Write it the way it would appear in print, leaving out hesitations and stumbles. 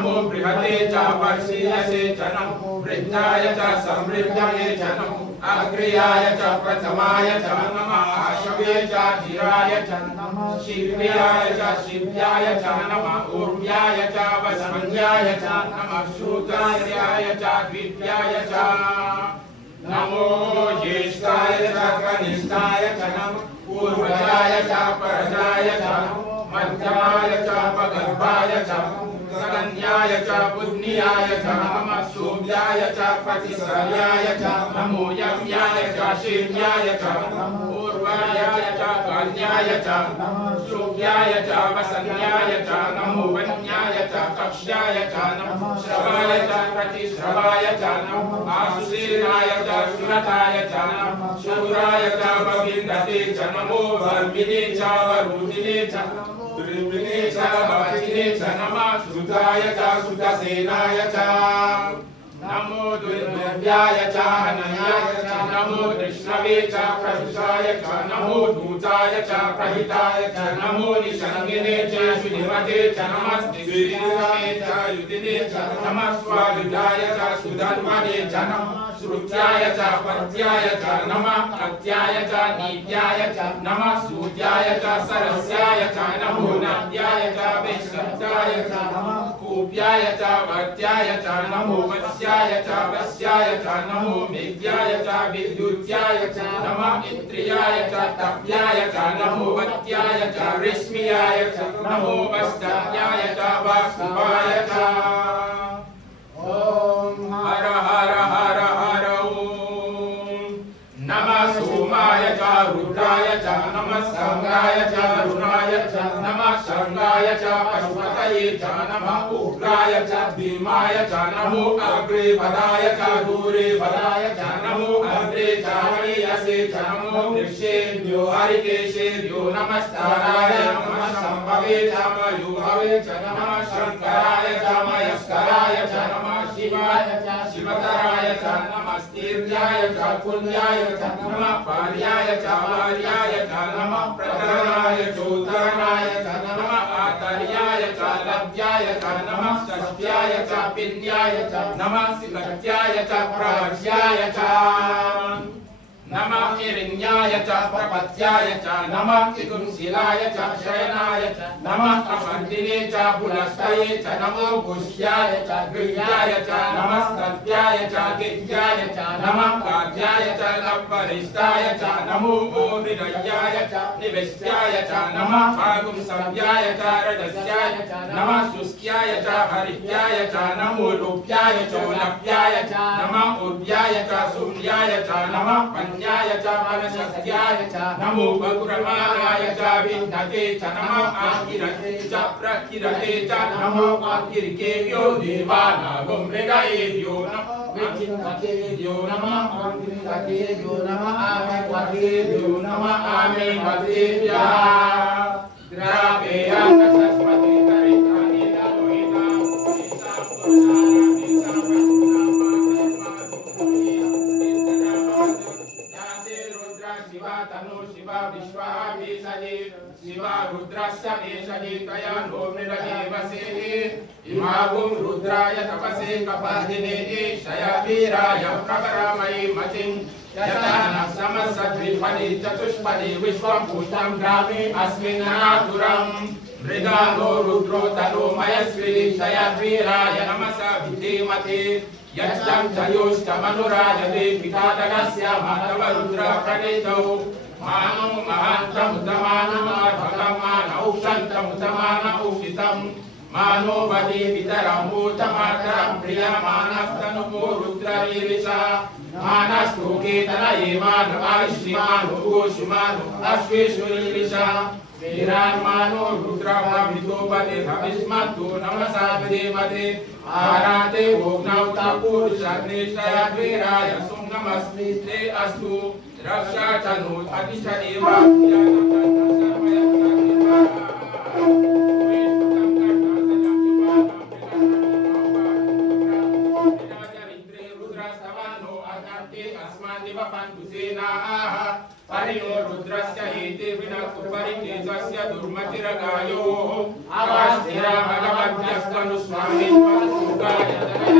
नमो बृहते च वर्षीयसे च नमो वृद्धाय च समृद्धाय च नमो अग्र्याय च प्रथमाय च नमः आशवे च धीराय च नमः शिव्याय च शिव्याय च नमः ऊर्व्याय च वसवन्याय च नमः शूद्राय च द्वितीयाय च नमो ज्येष्ठाय च कनिष्ठाय च नमः पूर्वजाय च परजाय च मध्यमाय च पगर्भाय च कन्याय च पुण्याय च नमः शूद्राय च प्रतिसर्याय च नमो यज्ञाय च शीर्याय च पूर्वायाय च काल्याय च शूद्राय च वसन्याय च नमो वन्याय च कक्ष्याय च नमः श्रवाय च प्रतिश्रवाय च नमः आशुशीलाय च सुरताय च नमः शूराय च वविन्दते च नमो वर्मिने च वरुदिने च त्रिविने च वाचिने च नमः श्रुताय च श्रुतसेनाय च नमो दुर्व्याय च हनयाय च नमो कृष्णवे च प्रभुषाय च नमो दूताय च प्रहिताय च नमो निषङ्गिने च सुनिमते च नमस्ते च युधिने च नमः स्वायुधाय च सुधन्वने च नमः श्रुत्याय च पत्याय च नमः अत्याय च नीत्याय च नमः सूर्याय च सरस्याय च नमो नद्याय च वैष्णव्याय च नमः कूप्याय च वर्त्याय च नमो वत्स्याय च वस्याय च नमो मेघ्याय च विद्युत्याय च नमः इन्द्रियाय च तप्याय च नमो वत्याय च रश्मियाय च नमो वस्त्राय च वासुवाय च ओम हर हर हर हर ओम नमः सोमाय च रुद्राय च नमः संगाय च रुणाय च नमः शंगाय च पशुपतये च नमः उग्राय च भीमाय च नमो अग्रे वदाय च दूरे वदाय च नमो अग्रे चारणीयसे च नमो वृक्षेभ्यो हरिकेशेभ्यो नमस्काराय नमः संभवे च मयूभवे च नमः शंकराय च मयस्कराय च नमः शिवाय च शिवतराय च नमः स्थिर्याय च पुण्याय च नमः पार्याय च वार्याय च नमः प्रकरणाय चोत्तरणाय च नमः आतर्याय च लव्याय च नमः षष्ट्याय च पिन्द्याय च नमः सिकट्याय च प्राच्याय च नमः हिरण्याय च प्रपत्याय च नमः किकुंशिलाय च शयनाय च नमः अपर्दिने च पुलस्तये च नमो गुह्याय च गृह्याय च नमः स्तत्याय च गित्याय च नमः काव्याय च लवरिष्ठाय च नमो हृदयाय च निविष्ट्याय च नमः भागुंसव्याय च रजस्याय च नमः शुष्क्याय च हरित्याय च नमो लोप्याय च लप्याय च नमः उर्व्याय च सूर्याय च नमः न्याय च मनसस्याय च नमो बकुरमानाय च विन्दते च नमः आकिरते च प्रकिरते च नमो आकिर्केभ्यो देवानागो मृगयेभ्यो नमः विचिन्वतेभ्यो नमः आकिरतेभ्यो नमः आमेवतेभ्यो नमः आमेवतेभ्यः द्रावेया सरस्वती तरितानि लोहिता शिवा तनु शिवा विश्वाभिषजे शिवा रुद्रस्य भेषजे तया नो मृगदेवसे इमागुं रुद्राय तपसे कपादिने ईशया वीराय प्रवरामयि मतिं यथा न समसद्विपदि चतुष्पदि विश्वं भूतं ग्रामे अस्मिन् नातुरम् मृगानो रुद्रो तनो मयस्वी शयद्वीराय नमसा विधीमते यच्चं चयोष्टमनुराजते पितादगस्य मातव रुद्र प्रणीतौ मानो महान्तमुतमानमार्भकं मानौषन्तमुतमानौषितं मानो वदे वितरमूतमातरं प्रियमानस्तनुपो रुद्ररीरिषा मानस्तोकेतनये मानो आयुष्मानो गोषुमानो अश्वेषुरीरिषा वीरान्मानो रुद्रभावितो वदे भविष्मन्तु नमसा विधीमते आराते भोग्नौता पुरुषाग्निष्ठयद्वीराय सुङ्गमस्मि ते अस्तु रक्षा तनु अतिशदेवा परिणो रुद्रस्य हेते विनक्तु परिकेतस्य दुर्मतिरगायोः अवास्थिरा भगवद्भ्यस्तनुस्वामित्वा च